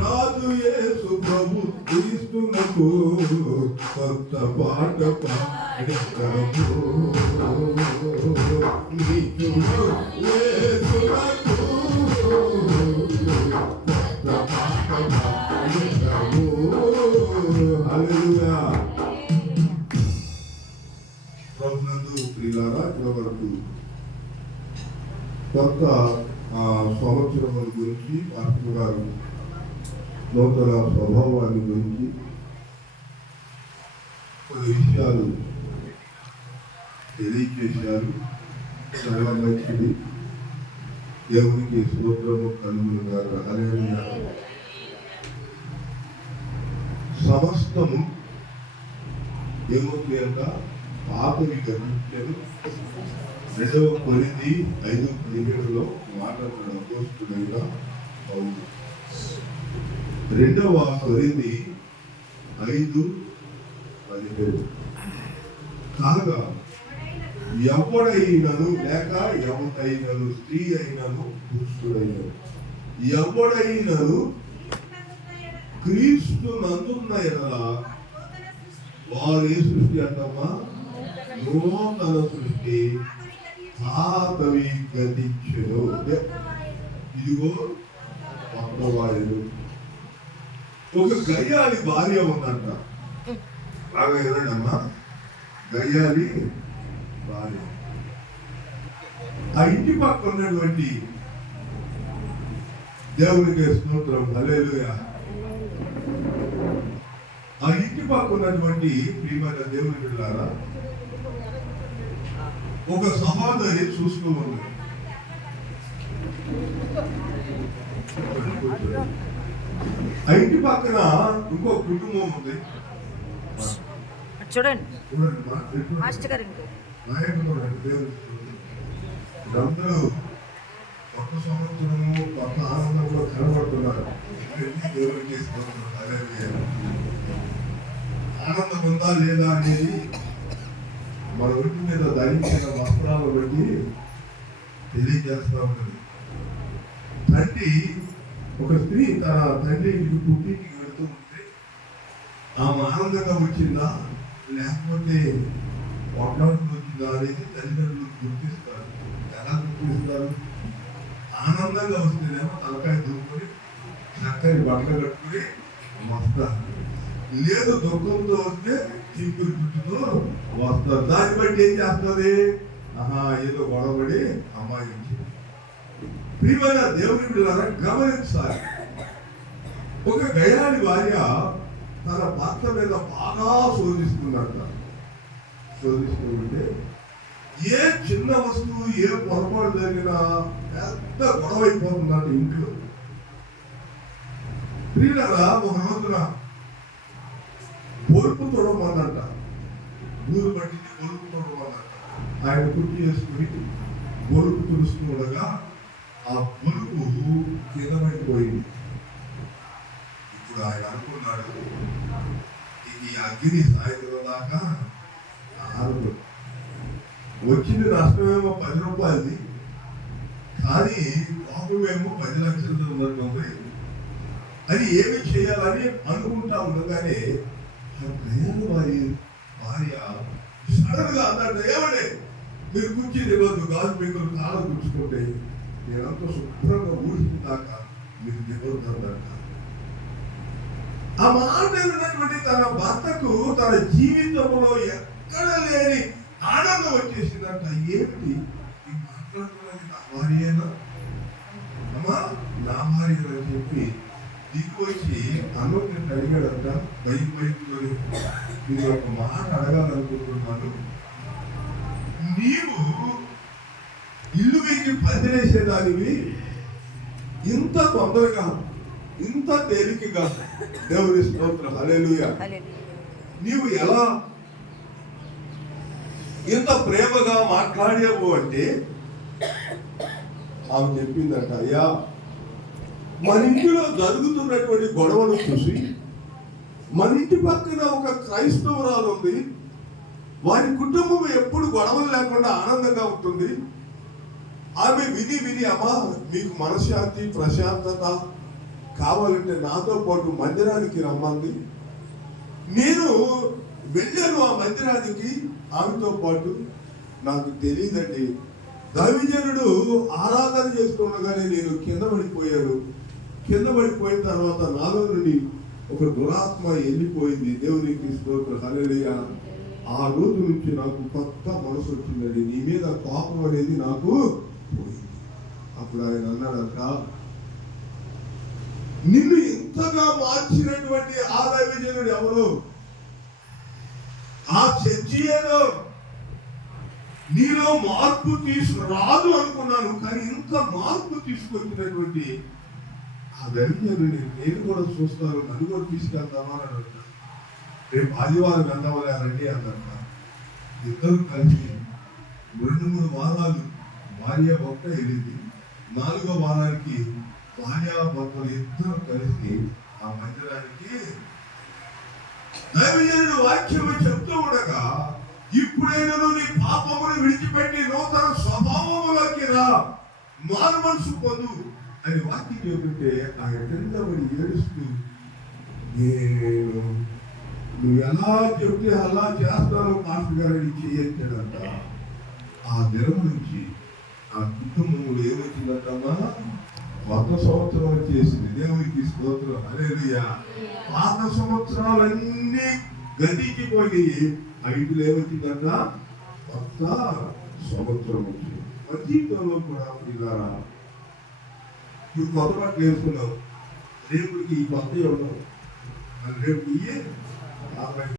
రాజు యేసు ప్రభు క్రీస్తునకు కొత్త పాట పాడెదము. నీకు యేసునకు కొత్త పాట పాడెదము. హల్లెలూయా. ప్రభునందు ప్రియులారా, ఇప్పటివరకు కొత్త సంవత్సరం గురించి పాస్టర్ గారు నూతన స్వభావాన్ని గురించి కొన్ని విషయాలు తెలియజేశారు. చాలా మంచిది. దేవునికి స్తోత్రము కలుగునుగాక. హల్లెలూయా. సమస్తము ఏమవుతుంది అంట? పాతవి గమనించారు. 2 కొరింథీ 5:17 మాట్లాడుతున్న అపోస్తలుడైన పౌలు. 2 కొరింథీ 5:17 కాగా ఎవడైనను లేక ఎవడైనను, స్త్రీ అయినను పురుషుడైనను, ఎవడైనను క్రీస్తు నందున్న ఎడల వారు ఏ సృష్టి అంటమ్మా? నూతన సృష్టి. పాతవి గతించెను, ఇదిగో కొత్త వాయులు. ఒక గయ్యాలి భార్య ఉందంట. బాగా ఎదురమ్మా, గయ్యాలి భార్య. ఆ ఇంటి పక్కన ఉన్నటువంటి దేవునికి స్తోత్రం. హల్లెలూయా. ఆ ఇంటి పక్కన ఉన్నటువంటి ప్రియమైన దేవుని బిడ్డలారా, ఒక సహోదరి చూస్తూ ఉంది. ఆ ఇంటి పక్కన ఇంకో కుటుంబం ఉంది. చూడండి అందరూ కొత్త సంవత్సరము, కొత్త ఆనందంలో కనబడుతున్నారు. దేవుడికి ఆనందం ఉందా లేదా అనేది మన ఒంటి మీద ధరించిన వస్త్రాలను బట్టి తెలియజేస్తా ఉన్నది. ఒక స్త్రీ తన తండ్రి ఇంటికి పుట్టింటికి వెళుతూ ఉంటే ఆమె ఆనందంగా వచ్చిందా లేకపోతే పొట్టాడుకు వచ్చిందా అనేది తల్లిదండ్రులు గుర్తిస్తారు. ఎలా గుర్తిస్తారు? ఆనందంగా వస్తేనేమో తలకాయ దూకొని చక్కని బట్టలు కట్టుకుని వస్తారు. లేదు దుఃఖంతో వస్తే చింపులు చుట్టూతో వస్తారు. దాన్ని బట్టి ఏం చేస్తుంది? ఏదో గొడవడి అమ్మాయి. ప్రియమైన దేవుని బిడ్డలారా, గమనించాలి. ఒక గయాని భార్య తన భర్త మీద బాగా శోధిస్తున్నట్ట. శోధిస్తూ ఉంటే ఏ చిన్న వస్తువు, ఏ పొరపాటు జరిగినా పెద్ద గొడవ అయిపోతుందంట ఇంట్లో. ప్రియులారా, ఒక రోజున బొలుపు తొడమందంట. ఊరు పట్టింది బొలుపు తొడమందంట. ఆయన కుర్చీ చేసుకుని బొలుపు తుడుస్తుండగా ఆ బొలుపు కిందమైపోయింది. ఇప్పుడు ఆయన అనుకున్నాడు, ఈ అగ్ని సాయంత్రం దాకా ఆరు. వచ్చింది నష్టమేమో 10 రూపాయలది, కానీ పాపమేమో 10 లక్షలతో ఉన్నట్టుంది అని ఏమి చేయాలని అనుకుంటా ఉండగానే భార్య సడన్ గా అన్నాడు, ఏమంటే మీరు కూర్చుని రోజు గాజు మీకు కాలం కూర్చుకుంటే నేనంతా శుభ్రంగా ఊడుకుందాక మీరు నిలబడుతుందంట. ఆ మాట విన్నటువంటి తన భర్తకు తన జీవితంలో ఎక్కడ లేని ఆనందం వచ్చేసిందంట. ఏమిటి ఈ మాట్లాడుతున్నది? నా భార్యేనా అమ్మా, నా భార్య అని చెప్పి దిక్కు వచ్చి అన్నోని అడిగాడంట. భయపడుతూ నేను ఒక మాట అడగాలనుకుంటున్నాను. నీవు ఇల్లు వీకి పందిరేసేదానివి ఇంత తొందరగా, ఇంత తేలికగా, దేవుని స్తోత్రం హల్లెలూయా, నీవు ఎలా ఇంత ప్రేమగా మాట్లాడావు అంటే ఆమె చెప్పిందంట, అయ్యా మన ఇంటిలో జరుగుతున్నటువంటి గొడవను చూసి, మన ఇంటి పక్కన ఒక క్రైస్తవురాలు ఉంది, వారి కుటుంబం ఎప్పుడు గొడవలు లేకుండా ఆనందంగా ఉంటుంది. ఆమె విని విని అమ్మా మీకు మనశ్శాంతి ప్రశాంతత కావాలంటే నాతో పాటు మందిరానికి రమ్మంది. నేను వెళ్ళాను ఆ మందిరానికి ఆమెతో పాటు. నాకు తెలియదండి, దైవజనుడు ఆరాధన చేస్తుండగానే నేను కింద పడిపోయాను. కింద పడిపోయిన తర్వాత నాలో నుండి ఒక దురాత్మ వెళ్ళిపోయింది. దేవునికి స్తోత్రం, హల్లెలూయా. ఆ రోజు నుంచి నాకు కొత్త మనసు వచ్చిందండి. నీ మీద కోపం అనేది నాకు పోయింది. అప్పుడు ఆయన అన్నాడంట, నిన్ను ఇంతగా మార్చినటువంటి ఆ దైవజనుడు ఎవరు? ఆ చర్చియేదో. నీలో మార్పు తీసుకురాదు అనుకున్నాను, కానీ ఇంత మార్పు తీసుకొచ్చినటువంటి ఆ దైవజనుడిని నేను కూడా చూస్తాను, నన్ను కూడా తీసుకెళ్తామా అని అడుగుతాను. రేపు ఆదివారం వెళ్దామని రండి అన్నట్ట. ఇద్దరు కలిసి 2-3 వారాలు భార్య భర్త వెళ్ళింది. 4వ వారానికి భార్యాభర్తలు ఇద్దరు కలిసి ఆ మందిరానికి దైవజనుడు వాక్యము చెప్తూ ఉండగా, ఇప్పుడైనా నీ పాపమును విడిచిపెట్టి నూతన స్వభావములోకి రా, మారు మనసు పొందు అని వాక్యం చెబుతుంటే ఆయన కిందపడి ఏడుస్తూ, నేను నువ్వు ఎలా చెప్తే అలా చేస్తాను మాస్టర్ గారిని చేయొచ్చాడంట. ఆ దినం నుంచి ఆ కుటుంబంలో ఏమొచ్చిందంటమ్మా, కొత్త సంవత్సరం వచ్చేసింది. దేవునికి స్తోత్రం, హల్లెలూయా. పాత సంవత్సరాలన్నీ గతించిపోయి 5 ఏమొచ్చిందంట, కొత్త సంవత్సరం వచ్చింది. మన జీవితంలో కూడా ఇలా ఇప్పుడు కొత్త బట్టలు వేసుకున్నాం, రేపుకి ఈ కొత్త ఉండవు. రేపు